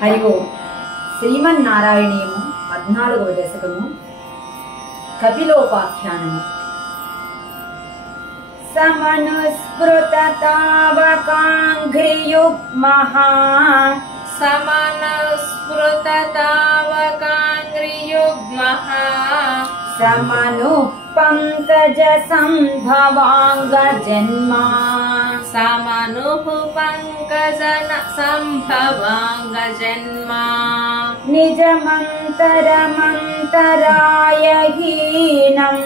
హరి ఓం. శ్రీమన్నారాయణీయము 14వ దశకము కపిలోపాఖ్యానము. సమనుస్మృతతావకాంఘ్రియుగ్మః సమనుస్మృతతావకాంఘ్రియుగ్మః సమను పంకజ సంభవాంగ జన్మా సమనుః పంకజన సంభవాంగ జన్మా నిజమంతరమంతరాయ హీనం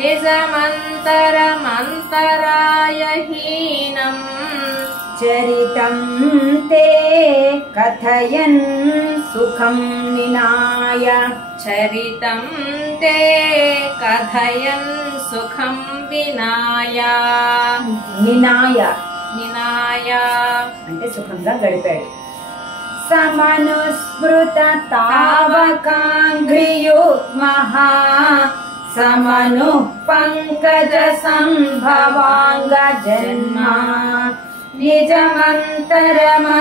నిజమంతరమంతరాయ హీనం చరితం తే కథయన్ సుఖం నినాయ చరితం తే కథయన్ సుఖం వినాయ నినాయ నినాయ అంటే సుఖంగా గడిపాడు. సమనుస్మృత తావకాంఘ్రియుగ్మః సమను పంకజ సంభవాంగ జన్మా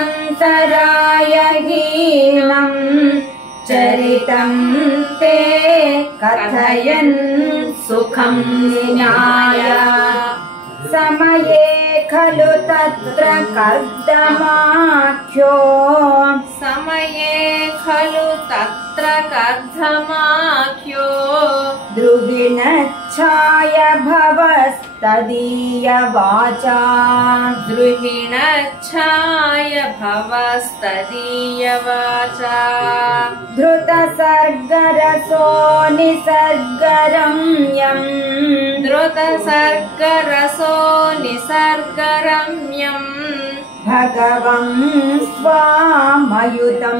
నిజమంతరమంతరాయ హీనం చరితం తే కథయన్ సుఖం నినాయ సమయే ఖలు తత్ర కర్దమాఖ్యో సమయే ఖలు తత్ర కర్దమాఖ్యో ద్రుహిణఛాయ భవస్తదీయ వాచా ద్రుహిణఛాయ భవస్తదీయ వాచా ధృత సర్గరసో నిసర్గరమ్యం ధృత సర్గరసో నిసర్గరమ్యం భగవం స్వామయుతం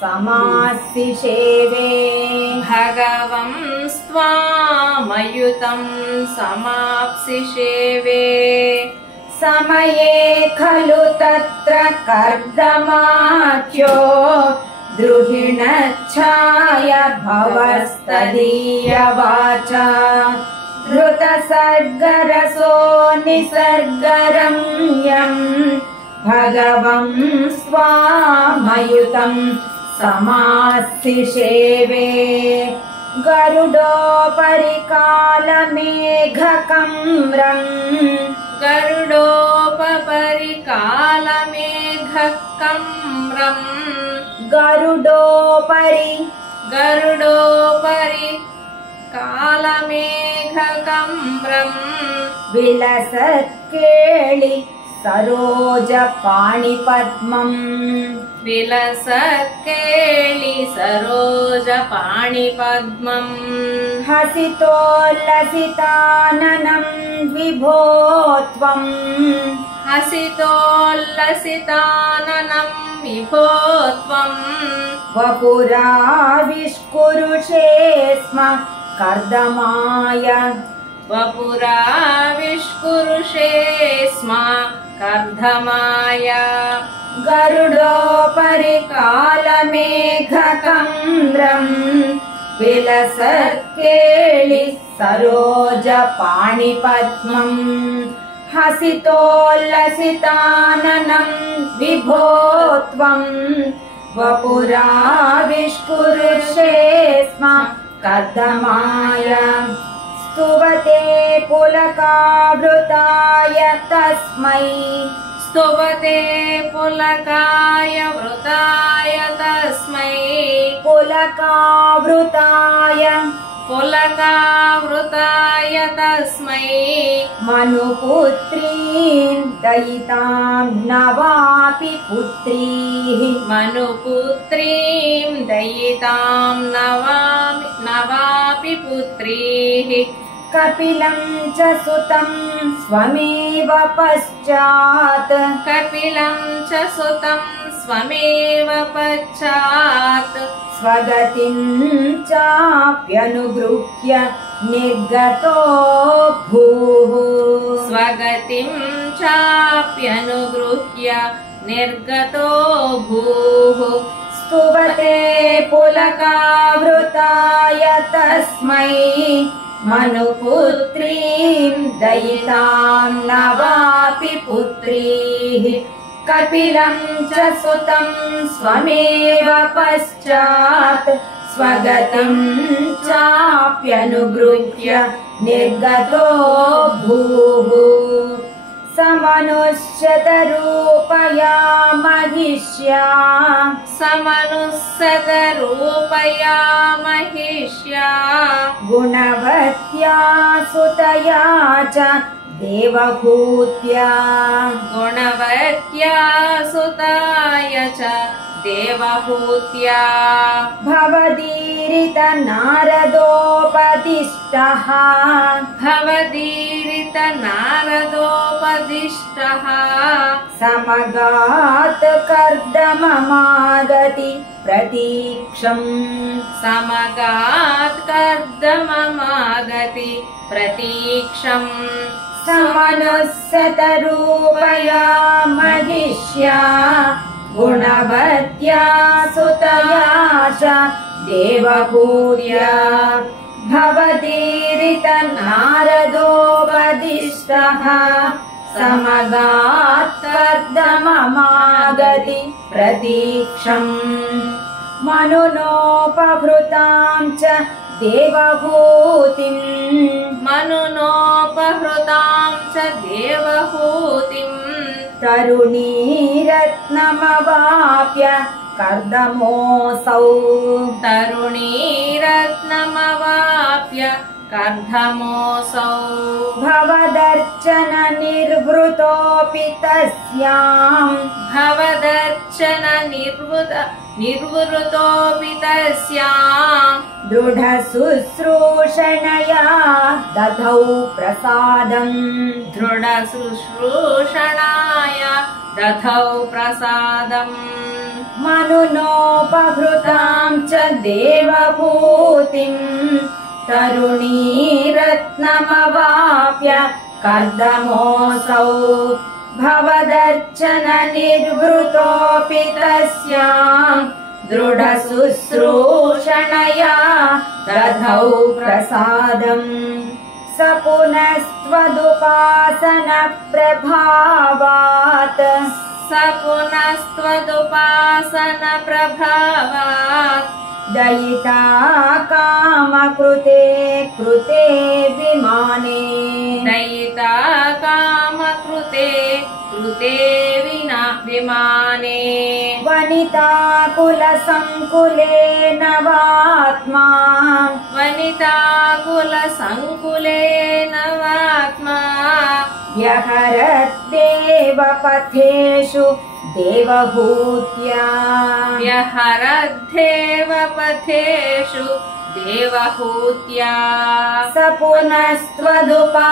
సమాసిషేవే భగవం స్వామయుతం సమాప్సిషేవే సమయే ఖలు తత్ర కర్దమాఖ్యో ద్రుహిణఛాయ భవస్తదీయ వాచా ధృత సర్గరసో నిసర్గరమ్యం భగవం స్వామయుతం సమాసిషేవే గరుడోపరి కాలమేఘకమ్రం గరుడోపరి కాలమేఘకమ్రం గరుడోపరి గరుడోపరి కాలమేఘకమ్రం విలసత్కేళి సరోజ పాణిపద్మం విలసత్కేళి సరోజ పాణిపద్మం హసితోల్లసితాననం విభో త్వం హసితోల్లసితాననం విభో త్వం వపురావిష్కురుషే స్మ కర్దమాయ వపురావిష్కురుషే స్మ కర్దమాయ గరుడోపరి కాలమేఘకమ్రం విలసత్కేళి సరోజ పాణిపద్మం హసితోల్లసితాననం విభో త్వం వపురావిష్కురుషే స్మ కర్దమాయ స్తువతే పులకావృతాయ తస్మై స్తువతే పులకాయ వృతాయ తస్మై పులకావృతాయ పులకావృతాయ తస్మై మనుపుత్రీం దయితాం నవాపి పుత్రీః మనుపుత్రీం దయితాం నవాపి పుత్రీః కపిలం చ సుతం స్వమేవ పశ్చాత్ కపిలం చ సుతం స్వమేవ పశ్చాత్ స్వగతిం చాప్యనుగృహ్య నిర్గతో భూః స్వగతిం చాప్యనుగృహ్య నిర్గతో భూః స్తువతే పులకావృతాయ తస్మై మనుపుత్రీం దయితాం నవాపి పుత్రీః कपिलं च सुतं स्वमेव पश्चात् स्वगतिं चाप्यनुगृह्य निर्गतो भूः समनुष्यतरूपया महिष्या समनुस्सतरूपया महिष्या गुणवत्या सुतया च देवभूत्या गुणवत्या सुताय च देवहूत्या भवदीरित नारदोपदिष्टः भवदीरित नारदोपदिष्टः समगात् कर्दममागति प्रतीक्षम् समगात् कर्दममागति प्रतीक्षम् समनुस्सतरूपया महिष्या गुणवत्या सुतया च देवभूत्या भवदीरित नारदोपदिष्टः समगात् कर्दममागति प्रतीक्षम् मनुनोपहृतां च देवहूतिम् मनुनोपहृतां च देवहूतिम् तरुणीरत्नमवाप्य कर्दमोऽसौ तरुणीरत्नमवाप्य कर्धमोऽसौ भवदर्चन निर्वृतोऽपि तस्याम् भवदर्चन निर्वृतोऽपि तस्याम् दृढशुश्रूषणया दधौ प्रसादम् दृढशुश्रूषणाय दधौ प्रसादम् मनुनोपहृतां च देवभूतिम् तरुणीरत्नमवाप्य कर्दमोऽसौ भवदर्चन निर्वृतोऽपि तस्याम् दृढशुश्रूषणया दधौ प्रसादम् स पुनस्त्वदुपासन प्रभावात् स पुनस्त्वदुपासन प्रभावात् दयिता कामकृते कृते विमाने दयिता कामकृते कृते विमाने वनिता कुलसङ्कुले नवात्मा वनिता कुलसङ्कुले नवात्मा व्यहरद्देवपथेषु देवहूत्या व्यहरद्देवपथेषु देवहूत्या स पुनस्त्वदुपासन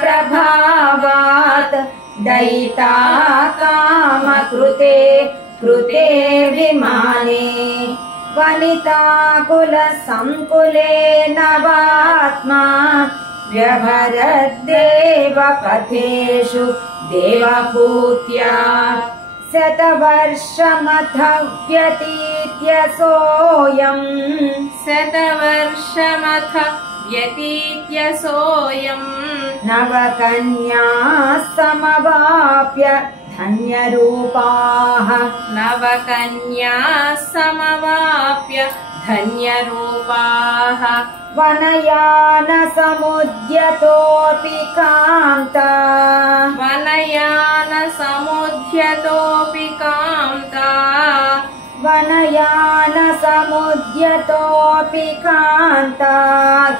प्रभावात् दयिता कामकृते कृते विमाने वनिता कुलसङ्कुले नवात्मा व्यभरद्देवपथेषु देवभूत्या शतवर्षमथ व्यतीत्य सोऽयम् शतवर्षमथ व्यतीत्य सोऽयम् नवकन्या समवाप्य धन्यरूपाः नवकन्या समवाप्य धन्यरूपाः वनयानसमुद्यतोऽपि कान्ता वनयानसमुद्यतोऽपि कान्ता वनयानसमुद्यतोऽपि कान्ता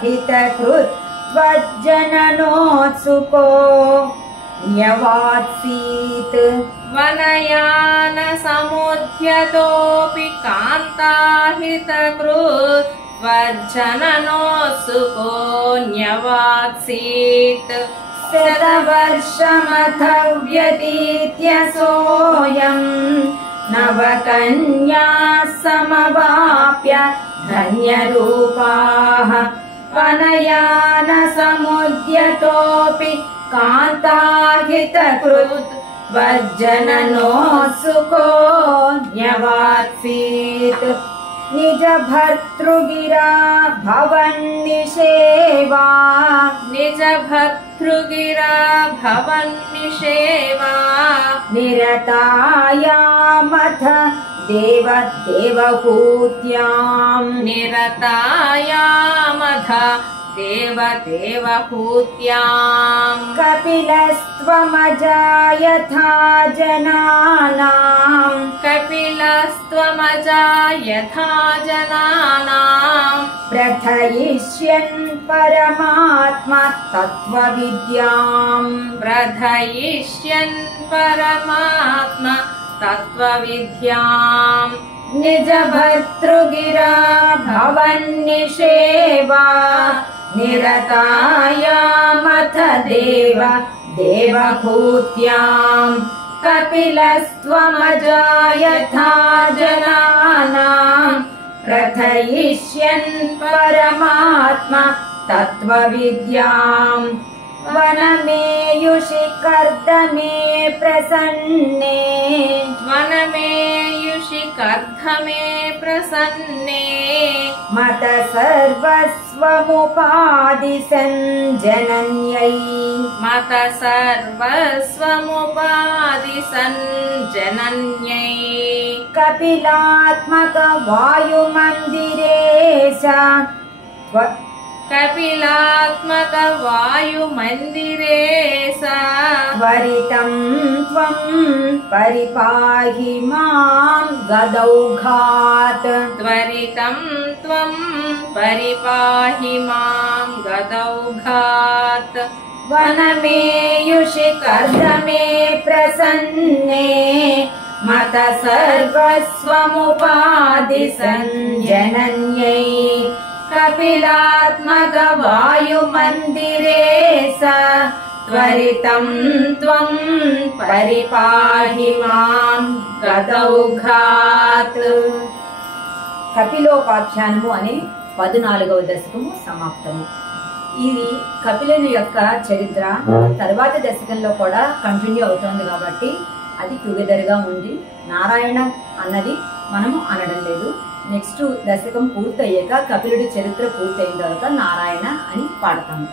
हितकृत् त्वज्जननोत्सुको न्यवात्सीत् वनयानसमुद्यतोऽपि कान्ताहितकृत् त्वज्जननोत्सुको न्यवात्सीत् शतवर्षमथ व्यतीत्य सोऽयम् नवकन्या समवाप्य धन्यरूपाः वनयानसमुद्यतोऽपि कान्ताहितकृत् त्वज्जननोत्सुको न्यवात्सीत् निजभर्तृगिरा भवन्निषेवा निजभर्तृगिरा भर्तृगिरा भवन्निषेवा निरतायामथ देवहूत्याम् निरतायामथ देवहूत्याम् कपिलस्त्वमजायथा जनानाम् कपिलस्त्वमजा यथा जनानाम् प्रथयिष्यन् परमात्मा तत्त्वविद्याम् प्रथयिष्यन् परमात्मा तत्त्वविद्याम् निजभर्तृगिरा भवन्निषेवा निरतायामथ देवहूत्याम् कपिलस्त्वमजायथा जनानाम् प्रथयिष्यन् परमात्मा तत्त्वविद्याम् वनमेयुषि कर्दमे प्रसन्ने वनमेयुषि कर्धमे प्रसन्ने मत सर्वस्वमुपादिसञ्जनन्यै मत सर्वस्वमुपादिसञ्जनन्यै कपिलात्मक वायुमन्दिरे स कपिलात्मक वायुमन्दिरे सा त्वरितं त्वं परिपाहि मां गदौघात् त्वरितं त्वं परिपाहि मां गदौघात् वनमेयुषि कर्दमे प्रसन्ने मत सर्वस्वमुपादिसञ्जनन्यै कपिलात्मक वायुमन्दिरे स त्वरितं त्वं परिपाहि मां गदौघात् కపిలోపాఖ్యానము అనే 14వ దశకము సమాప్తము. ఇది కపిలుని యొక్క చరిత్ర తర్వాత దశకంలో కూడా కంటిన్యూ అవుతోంది కాబట్టి అది టుగెదర్ గా ఉంది. నారాయణ అన్నది మనము అనడం లేదు. నెక్స్ట్ దశకం పూర్తయ్యాక కపిలుడి చరిత్ర పూర్తయిన తర్వాత నారాయణ అని పాడతాము.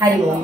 హరి ఓం.